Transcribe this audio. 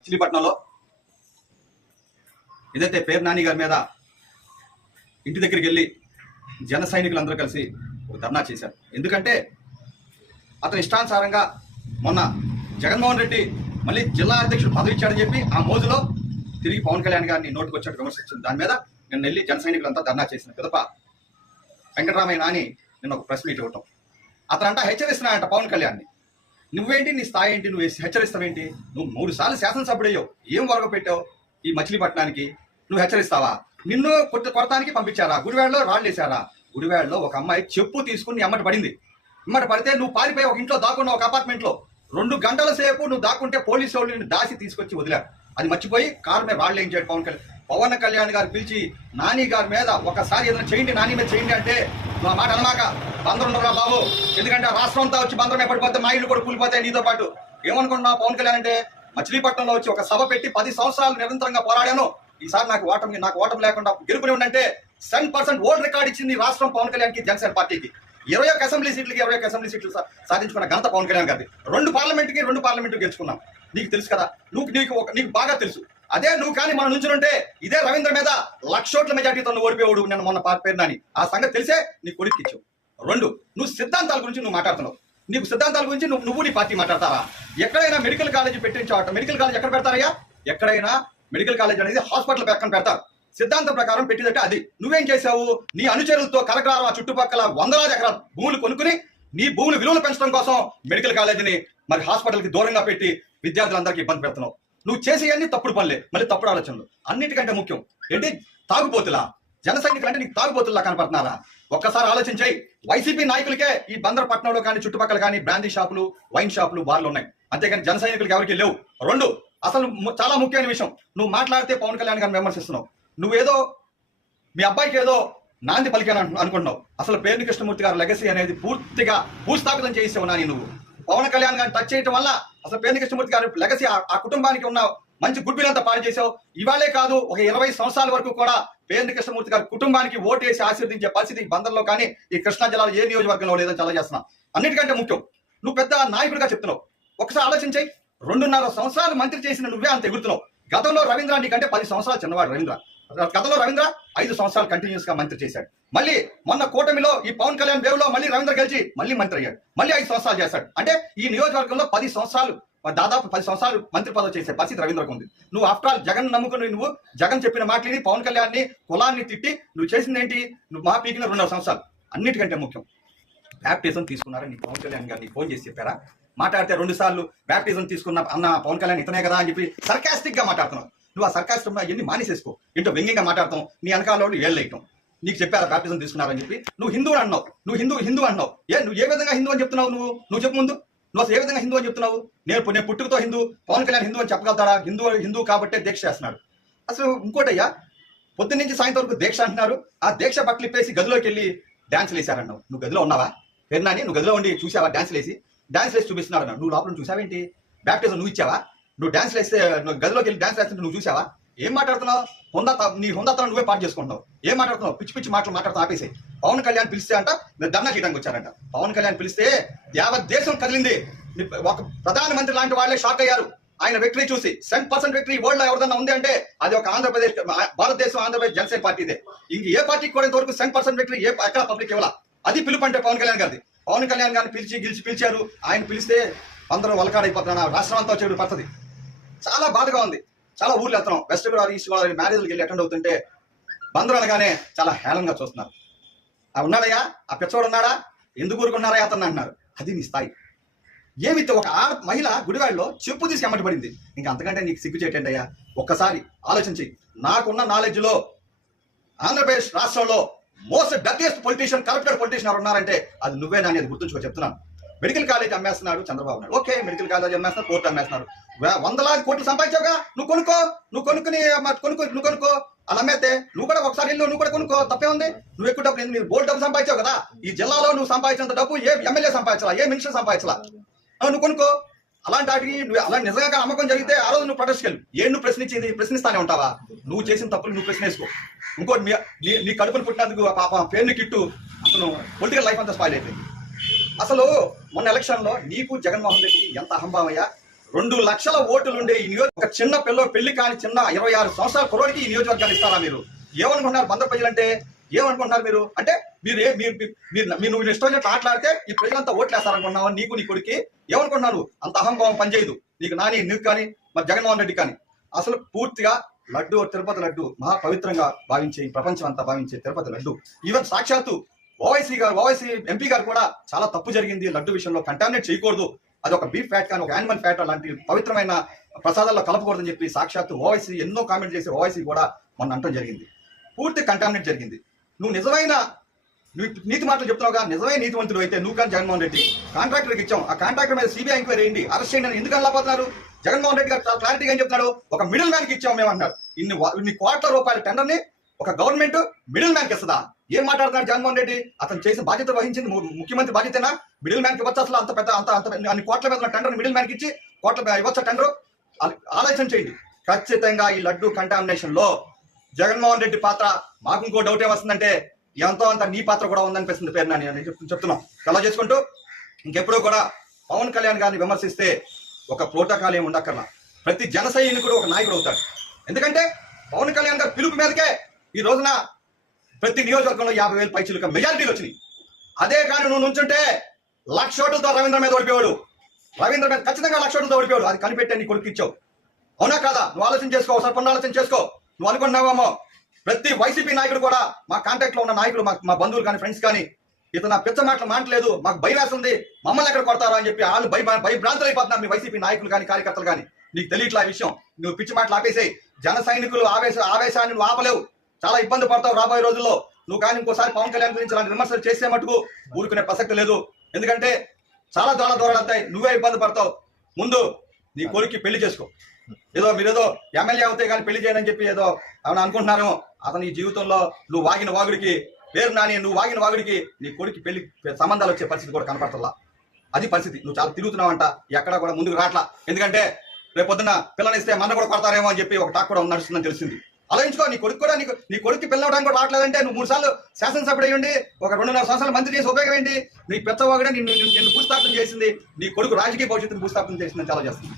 మచిలీపట్నంలో ఏదైతే పేరు నాని గారి మీద ఇంటి దగ్గరికి వెళ్ళి జన సైనికులందరూ కలిసి ఒక ధర్నా చేశారు. ఎందుకంటే అతని ఇష్టానుసారంగా మొన్న జగన్మోహన్ రెడ్డి మళ్ళీ జిల్లా అధ్యక్షుడు పదవి ఇచ్చాడని చెప్పి ఆ మోజులో తిరిగి పవన్ కళ్యాణ్ గారిని నోటుకు వచ్చాడు విమర్శించింది. దాని మీద నేను వెళ్ళి జన సైనికులంతా ధర్నా చేసిన పిదప వెంకటరామయ్య నాని నేను ఒక ప్రెస్ మీట్ ఇవ్వటం. అతనంట హెచ్చరిస్తున్నాయంట పవన్ కళ్యాణ్ని. నువ్వేంటి? నీ స్థాయి ఏంటి? నువ్వు హెచ్చరిస్తావేంటి నువ్వు మూడు సార్లు శాసనసభ్యుడయ్యావు. ఏం వరకు పెట్టావు ఈ మచిలీపట్నానికి? నువ్వు హెచ్చరిస్తావా? నిన్ను కొట్ట కొడతానికి పంపించారా? గుడివాడలో రాళ్ళు వేసారా గుడివాడలో ఒక అమ్మాయి చెప్పు తీసుకుని ఎమ్మట పడింది. ఎమ్మట పడితే నువ్వు పారిపోయి ఒక ఇంట్లో దాక్కున్నావు ఒక అపార్ట్మెంట్లో. రెండు గంటల సేపు నువ్వు దాక్కుంటే పోలీసు వాళ్ళు నిన్ను దాసి తీసుకొచ్చి వదిలారు. అది మర్చిపోయి కారు మీద రాళ్ళు ఏం చేయడు పవన్ కళ్యాణ్. పవన్ కళ్యాణ్ గారు పిలిచి నాని గారి మీద ఒకసారి ఏదైనా చేయండి నాని మీద చేయండి అంటే నువ్వు మాట అనమాక బందరు ఉండరా బాబు? ఎందుకంటే రాష్ట్రం అంతా వచ్చి బందరమే పడిపోతే మా ఇల్లు కూడా కూలిపోతాయి నీతో పాటు. ఏమనుకుంటున్నావు పవన్ కళ్యాణ్ అంటే? మచిలీపట్నంలో వచ్చి ఒక సభ పెట్టి పది సంవత్సరాలు నిరంతరంగా పోరాడాను. ఈసారి నాకు ఓటమి నాకు ఓటమి లేకుండా గెలుపుని ఉండంటే సెవెన్ పర్సెంట్ ఓట్ రికార్డ్ ఇచ్చింది ఈ రాష్ట్రం పవన్ కళ్యాణ్కి జనసేన పార్టీకి. ఇరవై ఒక అసెంబ్లీ సీట్లకి ఇరవై ఒక అసెంబ్లీ సీట్లు సాధించుకున్న ఘనత పవన్ కళ్యాణ్ గారిది. రెండు పార్లమెంట్కి రెండు పార్లమెంట్కి గెలుచుకున్నాం. నీకు తెలుసు కదా? నువ్వు నీకు ఒక నీకు బాగా తెలుసు. అదే నువ్వు కానీ మన నుంచి ఉంటే ఇదే రవీంద్ర మీద లక్షోట్ల మెజార్టీతో నువ్వు ఓడిపోయాడు నేను మొన్న పార్టీ పేరు నాని ఆ సంగతి తెలిసే నీ కొడుకు ఇచ్చావు. రెండు నువ్వు సిద్ధాంతాల గురించి నువ్వు మాట్లాడుతున్నావు. నీకు సిద్ధాంతాల గురించి నువ్వు నువ్వు నీ పార్టీ మాట్లాడతారా ఎక్కడైనా మెడికల్ కాలేజ్ పెట్టించావట మెడికల్ కాలేజ్ ఎక్కడ పెడతారయ్యా? ఎక్కడైనా మెడికల్ కాలేజ్ అనేది హాస్పిటల్ పక్కన పెడతారు. సిద్ధాంతం ప్రకారం పెట్టిందంటే అది. నువ్వేం చేశావు? నీ అనుచరులతో కలకలారం ఆ చుట్టుపక్కల వందలాది ఎకరాల భూములు కొనుక్కుని నీ భూములు విలువలు పెంచడం కోసం మెడికల్ కాలేజీని మరి హాస్పిటల్కి దూరంగా పెట్టి విద్యార్థులందరికీ ఇబ్బంది పెడుతున్నావు. నువ్వు చేసేయన్ని తప్పుడు పనులే మళ్ళీ తప్పుడు ఆలోచనలు. అన్నిటికంటే ముఖ్యం ఏంటి? తాగుబోతులా. జన సైనికులు అంటే నీకు తాగుబోతుల్లా కనపడుతున్నారా? ఒక్కసారి ఆలోచించాయి వైసీపీ నాయకులకే ఈ బందరపట్నంలో కానీ చుట్టుపక్కల కానీ బ్రాందీ షాపులు వైన్ షాపులు బార్లు ఉన్నాయి. అంతేకాని జన సైనికులకి ఎవరికి లేవు. రెండు అసలు చాలా ముఖ్యమైన విషయం. నువ్వు మాట్లాడితే పవన్ కళ్యాణ్ గారిని విమర్శిస్తున్నావు. నువ్వేదో మీ అబ్బాయికి ఏదో నాంది పలికాను అనుకుంటున్నావు. అసలు పేరుని కృష్ణమూర్తి గారి లెగసీ అనేది పూర్తిగా భూస్థాపితం చేసేవు నాని నువ్వు. పవన్ కళ్యాణ్ గారిని టచ్ చేయడం వల్ల అసలు పేరు కృష్ణమూర్తి గారి లెగసీ ఆ కుటుంబానికి ఉన్న మంచి గుడ్ విల్ అంతా పాడు చేసావు ఇవాళే కాదు ఒక ఇరవై సంవత్సరాల వరకు కూడా పేరు కృష్ణమూర్తి గారి కుటుంబానికి ఓటేసి ఆశీర్వదించే పరిస్థితి బందర్లో కానీ ఈ కృష్ణా జిల్లాలో ఏ నియోజకవర్గంలో లేదని తెలియజేస్తున్నా అన్నిటికంటే ముఖ్యం నువ్వు పెద్ద నాయకుడిగా చెప్తున్నావు. ఒకసారి ఆలోచించాయి. రెండున్నర సంవత్సరాలు మంత్రి చేసిన నువ్వే అంత ఎగురుతున్నావు. గతంలో రవీంద్ర నీకంటే పది సంవత్సరాలు చిన్నవాడు రవీంద్ర. గతంలో రవీంద్ర ఐదు సంవత్సరాలు కంటిన్యూస్గా మంత్రి చేశాడు. మళ్ళీ మొన్న కూటమిలో ఈ పవన్ కళ్యాణ్ వేవ్లో మళ్ళీ రవీంద్ర గెలిచి మళ్ళీ మంత్రి అయ్యాడు. మళ్ళీ ఐదు సంవత్సరాలు చేశాడు. అంటే ఈ నియోజకవర్గంలో పది సంవత్సరాలు దాదాపు పది సంవత్సరాలు మంత్రి పదవి చేసే పరిస్థితి రవీంద్రకు ఉంది. నువ్వు ఆఫ్టర్ ఆల్ జగన్ నమ్ముకుని నువ్వు జగన్ చెప్పిన మాటలని పవన్ కళ్యాణ్ని కులాన్ని తిట్టి నువ్వు చేసింది ఏంటి నువ్వు మా పీకిన రెండున్నర సంవత్సరాలు. అన్నిటికంటే ముఖ్యం. బ్యాప్టిజం తీసుకున్నారని పవన్ కళ్యాణ్ గారిని ఫోన్ చేసి చెప్పారా? మాట్లాడితే రెండు సార్లు బ్యాప్టిజం తీసుకున్న అన్న పవన్ కళ్యాణ్ ఇతనే కదా అని చెప్పి సర్కాస్టిక్గా మాట్లాడుతున్నావు. నువ్వు ఆ సర్కాస్టిక్ అవన్నీ మానేసేసుకో. ఇంటో వ్యంగ్యంగా మాట్లాడతాం. నీ వెనకాల వాళ్ళు ఏళ్ళేయటం నీకు చెప్పారు బ్యాప్టిజం తీసుకున్నారని చెప్పి. నువ్వు హిందూ అన్నావు. నువ్వు హిందూ హిందూ అన్నావు. ఏ నువ్వు ఏ విధంగా హిందూ అని చెప్తున్నావు నువ్వు? నువ్వు చెప్పు ముందు. నువ్వు అసలు ఏ విధంగా హిందూ అని చెప్తున్నావు? నేను నేను పుట్టుకతో హిందూ పవన్ కళ్యాణ్ హిందూ అని చెప్పగలుగుతాడా? హిందూ హిందూ కాబట్టే దీక్ష చేస్తున్నాడు. అసలు ఇంకోటయ్యా పొద్దున్న నుంచి సాయంత్రం వరకు దీక్ష అంటున్నారు. ఆ దీక్ష బట్టలు ఇప్పేసి గదిలోకి వెళ్ళి డాన్స్లు వేసారన్నావు నువ్వు గదిలో ఉన్నావా? పెరునాని నువ్వు గదిలో ఉండి చూసావా డాన్సులు వేసి? డాన్స్ వేసి చూపిస్తున్నాడు నువ్వు లోపల నుంచి చూసావేంటి బ్యాప్టిజం నువ్వు ఇచ్చావా? నువ్వు డాన్స్ వేస్తే నువ్వు గదిలోకి వెళ్ళి డాన్స్ వేస్తుంటే నువ్వు చూసావా? ఏం మాట్లాడుతున్నావు? హుందా నీ హుందాతనం నువ్వే పాటు చేసుకుంటున్నావు. ఏం మాట్లాడుతున్నావు? పిచ్చి పిచ్చి మాటలు మాట్లాడుతూ ఆపేసి పవన్ కళ్యాణ్ పిలిస్తే అంట మీరు ధర్నా చేయడానికి వచ్చారంట. పవన్ కళ్యాణ్ పిలిస్తే యావత్ దేశం కదిలింది. ఒక ప్రధానమంత్రి లాంటి వాళ్ళే షాక్ అయ్యారు. ఆయన విక్టరీ చూసి సెవెన్ పర్సెంట్ విక్టరీ వరల్డ్లో ఎవరిదన్నా ఉంది అంటే అది ఒక ఆంధ్రప్రదేశ్ భారతదేశం ఆంధ్రప్రదేశ్ జనసేన పార్టీదే. ఇంక ఏ పార్టీకి కూడా ఇంతవరకు సెవెన్ పర్సెంట్ విక్టరీ ఏ ఎక్కడ పబ్లిక్ ఇవ్వాల? అది పిలుపు అంటే పవన్ కళ్యాణ్ గారిది. పవన్ కళ్యాణ్ గారిని పిలిచి గెలిచి పిలిచారు. ఆయన పిలిస్తే అందరూ వలకాడైపోతున్నారు రాష్ట్రం అంతా వచ్చేడు పడుతుంది చాలా బాధగా ఉంది. చాలా ఊర్లు వెళ్తున్నాం. వెస్ట్ గోదావరి ఈస్ట్ గోదావరి మ్యారేజ్లకి వెళ్ళి అటెండ్ అవుతుంటే బందరు అనగానే చాలా హేళంగా చూస్తున్నారు. ఆ ఉన్నాడయ్యా? ఆ పిచ్చోడు ఉన్నాడా? ఎందుకు ఊరుకున్నారా అతను అంటున్నారు. అది నీ స్థాయి. ఏమిటి ఒక ఆడ మహిళ గుడివాడలో చెప్పు తీసి అమ్మటపడింది ఇంకా అంతకంటే నీకు సిగ్గు చేయటండి ఒక్కసారి ఆలోచించి. నాకున్న నాలెడ్జ్లో ఆంధ్రప్రదేశ్ రాష్ట్రంలో మోస్ట్ డగ్గెస్ట్ పొలిటీషియన్ కరప్టెడ్ పొలిటీషియన్ ఎవరు ఉన్నారంటే అది నువ్వే నాని అది గుర్తుంచుకో చెప్తున్నాను. Medical college అమ్మేస్తున్నాడు Chandrababu Naidu. Okay medical college అమ్మేస్తున్నారు కోర్టు అమ్మేస్తున్నారు. వందలాది కోట్లు సంపాదించావుగా. నువ్వు కొనుక్కో నువ్వు కొనుక్కుని కొనుక్కో నువ్వు కొనుక్కో. అలా అమ్మేస్తే నువ్వు కూడా ఒకసారి ఇల్లు నువ్వు కూడా కొనుక్కో. తప్పే ఉంది. నువ్వు ఎక్కువ డబ్బు నేను బోల్డ్ డబ్బు సంపాదించావు కదా. ఈ జిల్లాలో నువ్వు సంపాదించినంత డబ్బు ఏ ఎమ్మెల్యే సంపాదించాలా ఏ మినిస్టర్ సంపాదించాలా? నువ్వు కొనుక్కో. అలాంటి వాటికి నువ్వు అలా నిజంగా అమ్మకం జరిగితే ఆ రోజు నువ్వు ప్రొటెస్ట్ ఏ నువ్వు ప్రశ్నించేది ప్రశ్నిస్తానే ఉంటావా? నువ్వు చేసిన తప్పులు నువ్వు ప్రశ్నేసుకో. ఇంకోటి మీ- నీ కడుపును పుట్టినందుకు ఆ పాప పేరుని కిట్టు అతను పొలిటికల్ లైఫ్ అంతా స్పాయిల్ అయిపోయింది. అసలు మొన్న ఎలక్షన్లో నీకు జగన్మోహన్ రెడ్డికి ఎంత అహంభావయ్యా? రెండు లక్షల ఓట్లుండే ఈ నియోజక ఒక చిన్న పిల్ల పెళ్ళి కాని చిన్న ఇరవై ఆరు సంవత్సరాల కుర్రోడికి ఈ నియోజకవర్గాలు ఇస్తారా మీరు? ఏమనుకుంటున్నారు బంద ప్రజలంటే? ఏమనుకుంటున్నారు మీరు? అంటే మీరు ఏ- మీరు మీరు- నువ్వు ఇష్టం వచ్చినట్టు ఆటలాడితే ఈ ప్రజలంతా ఓట్లు వేస్తారనుకుంటున్నావు నీకు నీ కొడుకి ఏమనుకుంటున్నారు? అంత అహంభావం పనిచేయదు. నీకు నాని నీకు కానీ మరి జగన్మోహన్ రెడ్డి కానీ. అసలు పూర్తిగా లడ్డు తిరుపతి లడ్డు మహా పవిత్రంగా భావించే ఈ ప్రపంచం అంతా భావించే తిరుపతి లడ్డు. ఈవెన్ సాక్షాత్తు ఓవైసీ గారు ఓవైసీ ఎంపీ గారు కూడా చాలా తప్పు జరిగింది. లడ్డు విషయంలో కంటామినేట్ చేయకూడదు. అది ఒక బీఫ్ ఫ్యాట్ కానీ ఒక యానిమల్ ఫ్యాట్ లాంటి పవిత్రమైన ప్రసాదాల్లో కలపకూడదని చెప్పి సాక్షాత్తు ఓవైసీ ఎన్నో కామెంట్ చేసి ఓవైసీ కూడా మొన్న అంటం జరిగింది. పూర్తి కంటామినేట్ జరిగింది. నువ్వు నిజమైన నువ్వు నీతి మాటలు చెప్తున్నావుగా నిజమైన నీతివంతుడు అయితే నువ్వు కానీ జగన్మోహన్ రెడ్డి. కాంట్రాక్టర్కి ఇచ్చాం. ఆ కాంట్రాక్టర్ మీద సిబిఐ ఎంక్వైరీ చేయండి అరెస్ట్ చేయండి ఎందుకు వెళ్ళకపోతున్నారు జగన్మోహన్ రెడ్డి గారు క్లారిటీగా ఏం చెప్తున్నాడు? ఒక మిడిల్ మ్యాన్కి ఇచ్చాం మేము అన్నారు ఇన్ని ఇన్ని కోట్ల రూపాయల టెండర్ని ఒక గవర్నమెంట్ మిడిల్ మ్యాన్ ఇస్తుందా? ఏం మాట్లాడుతున్నాడు జగన్మోహన్ రెడ్డి? అతను చేసిన బాధ్యత వహించింది ము- ముఖ్యమంత్రి బాధ్యతనా? మిడిల్ మ్యాన్కి ఇవ్వచ్చు అసలు అంత పెద్ద అంత అంత అన్ని కోట్ల మీద టెండర్ మిడిల్ మ్యాన్కి ఇచ్చి కోట్ల ఇవ్వచ్చు టెండర్? ఆలోచన చేయండి. ఖచ్చితంగా ఈ లడ్డు కంటామినేషన్లో జగన్మోహన్ రెడ్డి పాత్ర మాకు ఇంకో డౌట్ ఏమొస్తుందంటే ఎంతో అంత నీ పాత్ర కూడా ఉందనిపిస్తుంది పేరు నేను చెప్తున్నాం. అలా చేసుకుంటూ ఇంకెప్పుడూ కూడా పవన్ కళ్యాణ్ గారిని విమర్శిస్తే ఒక ప్రోటోకాల్ ఏమి ఉండక్కర్లా. ప్రతి జన సైనికుడు ఒక నాయకుడు అవుతాడు. ఎందుకంటే పవన్ కళ్యాణ్ గారి పిలుపు మీదకే ఈ రోజున ప్రతి నియోజకవర్గంలో యాభై వేలు పైచులుక మెజారిటీలు వచ్చినాయి. అదే కానీ నువ్వు నుంచుంటే లక్ష ఓటులతో రవీంద్ర మీద ఓడిపోయాడు రవీంద్ర మీద ఖచ్చితంగా లక్ష ఓటులతో ఓడిపోయాడు అది కనిపెట్టే నీ కొడుకు ఇచ్చావు. అవునా కాదా? నువ్వు ఆలోచన చేసుకో ఒకసారి కొన్ని ఆలోచన చేసుకో. నువ్వు అనుకున్నావేమో? ప్రతి వైసీపీ నాయకుడు కూడా మా కాంటాక్ట్లో ఉన్న నాయకుడు మా మా బంధువులు కానీ ఫ్రెండ్స్ కానీ ఇతను నా పిచ్చ మాటలు మాట్లేదు మాకు భయం వేస్తుంది మమ్మల్ని ఎక్కడ కొడతారు అని చెప్పి వాళ్ళు భయ భయభ్రాంతులు అయిపోతున్నారు మీ వైసీపీ నాయకులు కానీ కార్యకర్తలు కానీ. నీకు తెలియట్లా విషయం. నువ్వు పిచ్చి మాటలు ఆపేసాయి. జన సైనికులు ఆవేశ ఆవేశాన్ని నువ్వు ఆపలేవు. చాలా ఇబ్బంది పడతావు రాబోయే రోజుల్లో. నువ్వు కానీ ఇంకోసారి పవన్ కళ్యాణ్ గురించి ఇలాంటి విమర్శలు చేసే మటుకు ఊరుకునే ప్రసక్తి లేదు. ఎందుకంటే చాలా దూరాలు దూరాలు నువ్వే ఇబ్బంది పడతావు. ముందు నీ కొడుక్కి పెళ్ళి చేసుకో. ఏదో మీరేదో ఎమ్మెల్యే అవుతే కానీ పెళ్ళి చేయనని చెప్పి ఏదో అవును అనుకుంటున్నారేమో అతని జీవితంలో నువ్వు వాగిన వాగుడికి పేరు నాని నువ్వు వాగిన వాగుడికి నీ కొడుకు పెళ్ళి సంబంధాలు వచ్చే పరిస్థితి కూడా కనపడతల్లా అది పరిస్థితి. నువ్వు చాలా తిరుగుతున్నావంట. ఎక్కడ కూడా ముందుకు రాట్లా ఎందుకంటే రేపు పొద్దున్న పిల్లనిస్తే మన కూడా కొడతారేమో అని చెప్పి ఒక టాక్ కూడా నడుస్తుందని తెలిసింది. ఆలోచించుకో నీ కొడుకు కూడా నీకు నీ కొడుకు పిల్లవడానికి కూడా రావట్లేదంటే నువ్వు మూడు సార్లు శాసనసభ్యుడు అయ్యండి ఒక రెండున్నర సంవత్సరాలు మంత్రి చేసి ఉపయోగం ఏంటి? నీ పెద్దవాగుడే నిన్ను నిన్ను భూస్థాపన చేసింది నీ కొడుకు రాజకీయ భవిష్యత్తును భూస్థాపన చేసిందని చాలా చేస్తుంది.